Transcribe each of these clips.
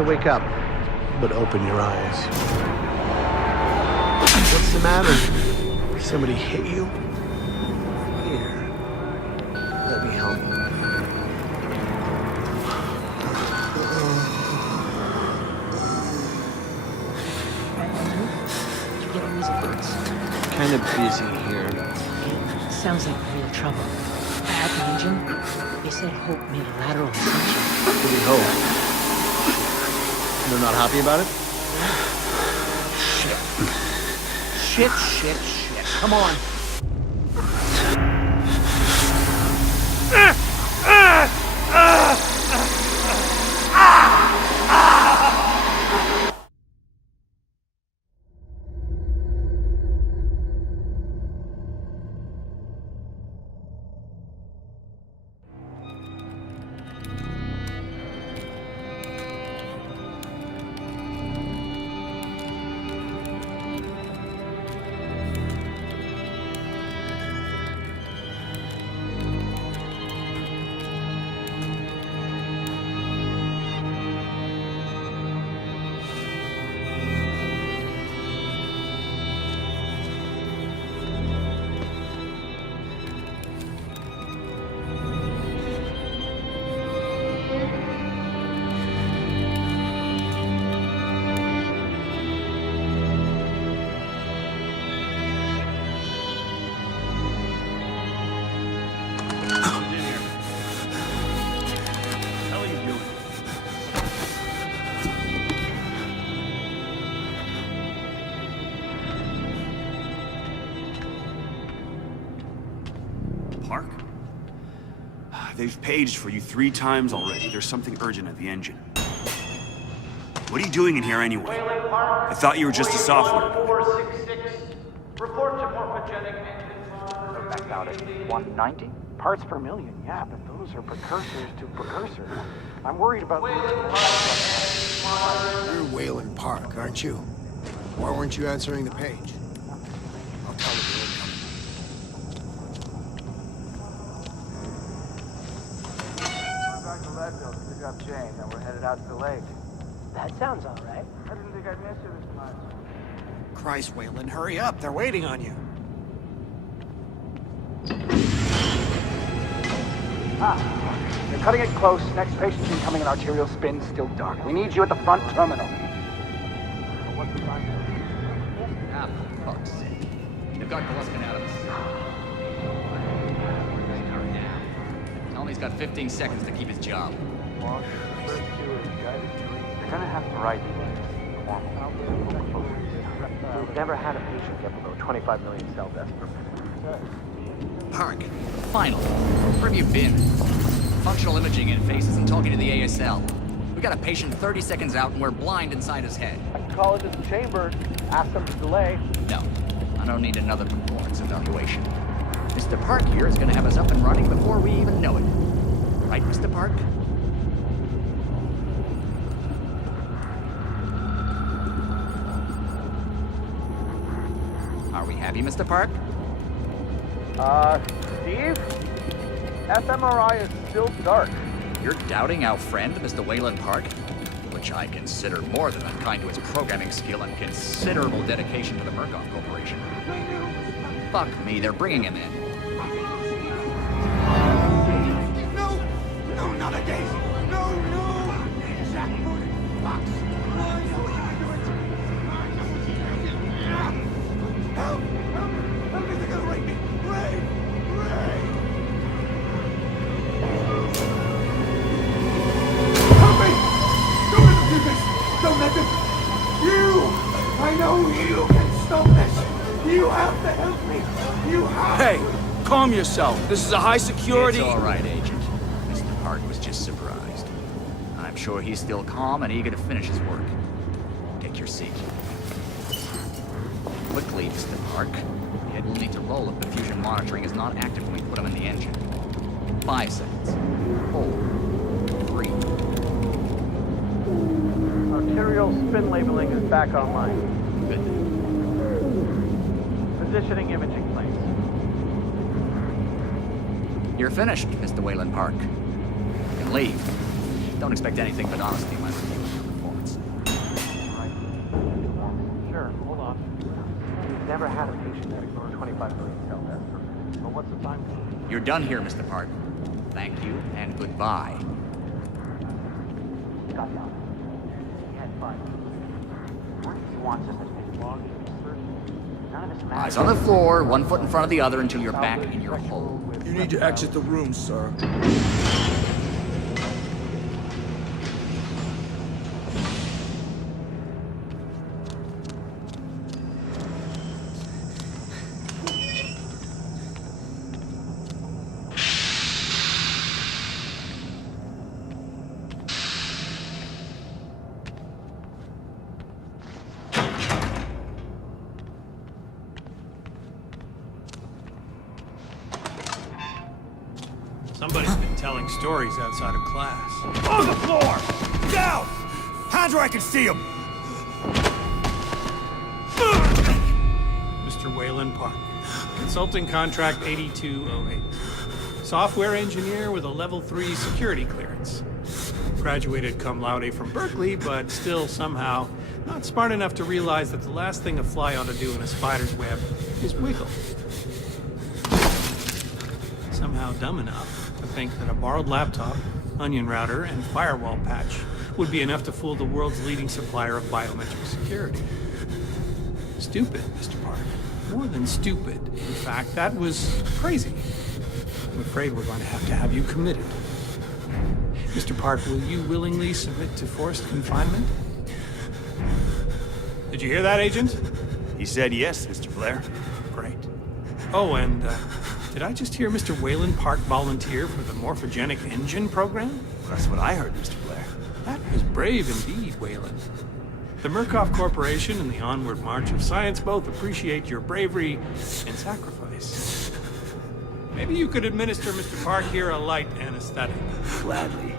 to wake up. But open your eyes. What's the matter? Somebody hit you? Here. Let me help. Did you get any alerts? Kind of busy here. Sounds like real trouble. At the engine, they said Hope made a lateral ascension. What do you hope? They're not happy about it? Shit. Come on. Park? They've paged for you 3 times already. There's something urgent at the engine. What are you doing in here anyway? I thought you were just a software. 466. Report to morphogenic engine. We're back out at 190 parts per million. Yeah, but those are precursors to precursors. I'm worried about... You're Wayland Park, aren't you? Why weren't you answering the page? I'll tell them you're incoming. We're back to Leadville to pick up Jane, and we're headed out to the lake. That sounds all right. I didn't think I'd miss you this much. Christ, Wayland, hurry up. They're waiting on you. They're cutting it close. Next patient's incoming, and arterial spin still dark. We need you at the front terminal. What's the time? Ah, for fuck's sake. They've got Gillespie out of us. Tell him he's got 15 seconds to keep his job. Well, first two is guided sleep. They're gonna have to write normal. We've never had a patient get below 25 million cell deaths per minute. Park, finally. Where have you been? Functional imaging interface isn't talking to the ASL. We got a patient 30 seconds out and we're blind inside his head. I can call into the chamber, ask them to delay. No, I don't need another performance evaluation. Mr. Park here is gonna have us up and running before we even know it. Right, Mr. Park? Are we happy, Mr. Park? Steve? fMRI is still dark. You're doubting our friend, Mr. Wayland Park? Which I consider more than unkind to his programming skill and considerable dedication to the Murkoff Corporation. Fuck me, they're bringing him in. No, not again. No. Help! They're gonna rape me! Ray! Help me! Don't let them do this! Don't let them... You! I know you can stop this! You have to help me! You have Hey, calm yourself. This is a high security... It's all right, Agent. Mr. Park was just surprised. I'm sure he's still calm and eager to finish his work. Take your seat. Quickly, Mr. Park. The head will need to roll if the fusion monitoring is not active when we put him in the engine. 5 seconds. 4. 3. Arterial spin labeling is back online. Good. Positioning imaging planes. You're finished, Mr. Wayland Park. You can leave. Don't expect anything but honesty in my review of your performance. You're done here, Mr. Park. Thank you, and goodbye. Eyes on the floor, one foot in front of the other until you're back in your hole. You need to exit the room, sir. Somebody's been telling stories outside of class. On the floor! Down! Hands where I can see them! Mr. Wayland Park. Consulting contract 8208. Software engineer with a level 3 security clearance. Graduated cum laude from Berkeley, but still somehow not smart enough to realize that the last thing a fly ought to do in a spider's web is wiggle. Somehow dumb enough to think that a borrowed laptop, onion router, and firewall patch would be enough to fool the world's leading supplier of biometric security. Stupid, Mr. Park. More than stupid. In fact, that was crazy. I'm afraid we're going to have you committed. Mr. Park, will you willingly submit to forced confinement? Did you hear that, Agent? He said yes, Mr. Blair. Great. Oh, and, did I just hear Mr. Wayland Park volunteer for the morphogenic engine program? That's what I heard, Mr. Blair. That was brave indeed, Wayland. The Murkoff Corporation and the onward march of science both appreciate your bravery and sacrifice. Maybe you could administer Mr. Park here a light anesthetic. Gladly.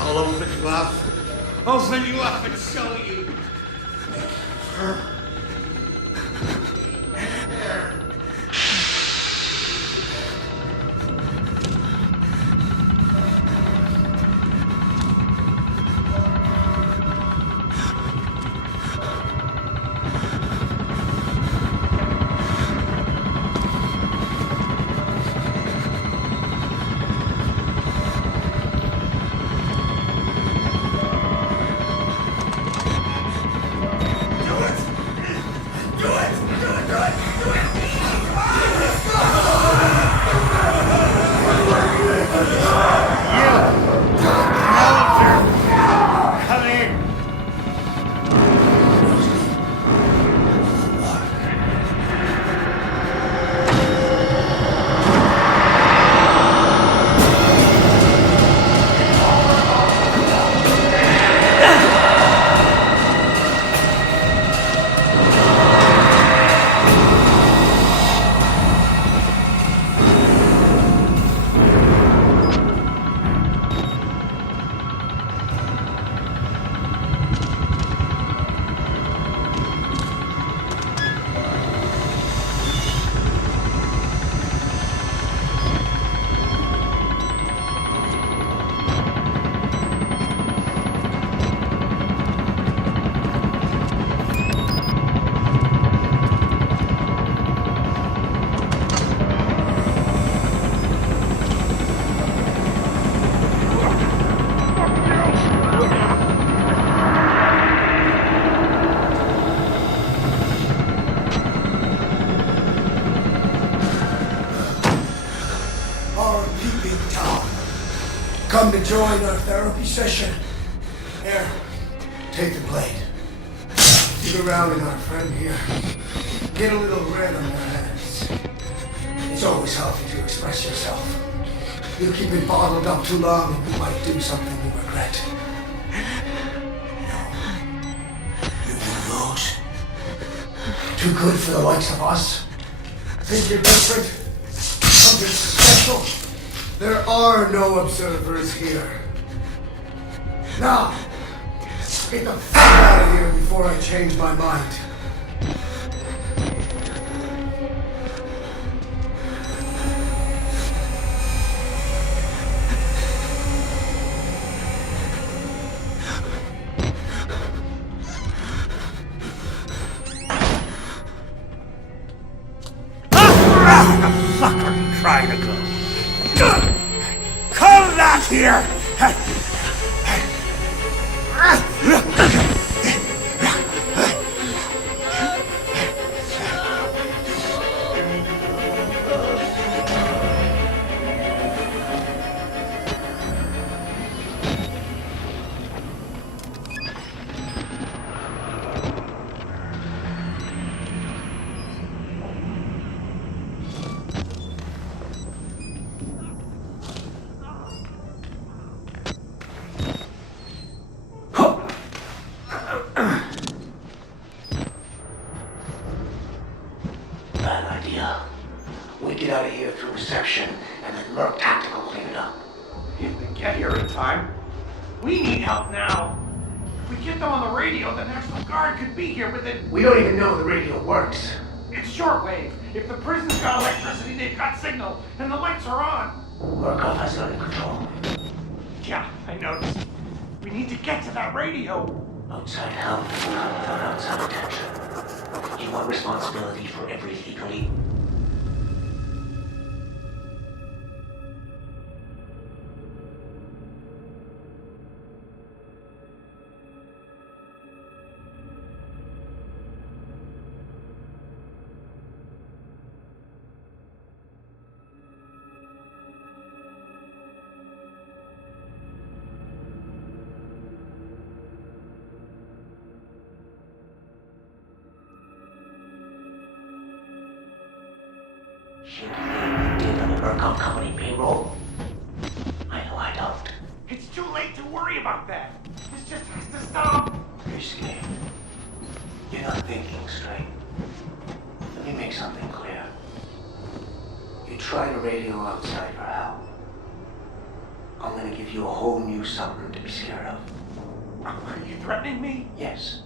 I'll open you up. Open you up and show you. to join our therapy session? Here, take the blade. Dig around in our friend here. Get a little red on your hands. It's always healthy to express yourself. You keep it bottled up too long and you might do something you regret. No. You're one of those. Too good for the likes of us. Think you're different? Something special? There are no observers here. Now, get the fuck out of here before I change my mind. Trying to go. Come back here! Bad idea. We get out of here through reception, and then Merc Tactical clean it up. If they get here in time, we need help now. If we get them on the radio, the National Guard could be here within... We don't even know the radio works. It's shortwave. If the prison's got electricity, they've got signal, and the lights are on. Murkoff has it under control. Yeah, I noticed. We need to get to that radio. Outside help without outside attention. You want responsibility for every legally. Shit, you did on the Murkoff Company payroll? I know I don't. It's too late to worry about that. This just has to stop. You're scared. You're not thinking straight. Let me make something clear. You try to radio outside for help. I'm gonna give you a whole new something to be scared of. Are you threatening me? Yes.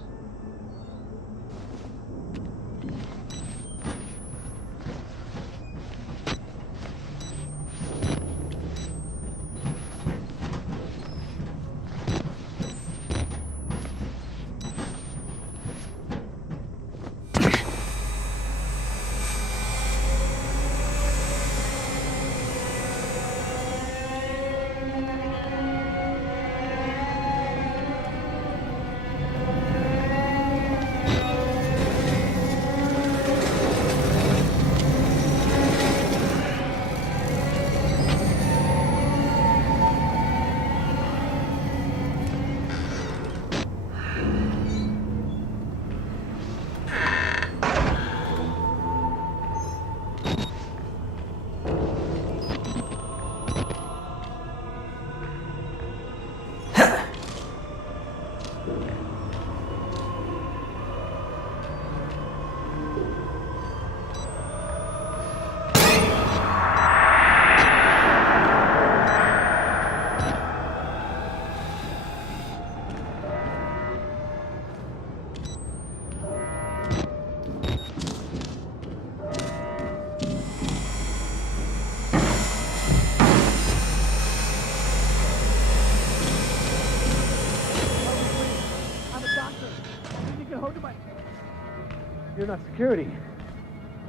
You're not security.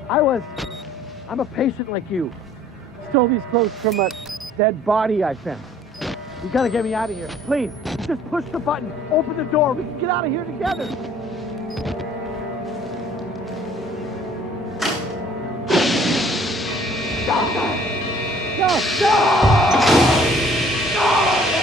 I'm a patient like you. Stole these clothes from a dead body I found. You gotta get me out of here. Please, just push the button. Open the door. We can get out of here together. Stop that! No! No! No!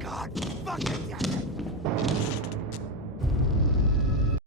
God, fucking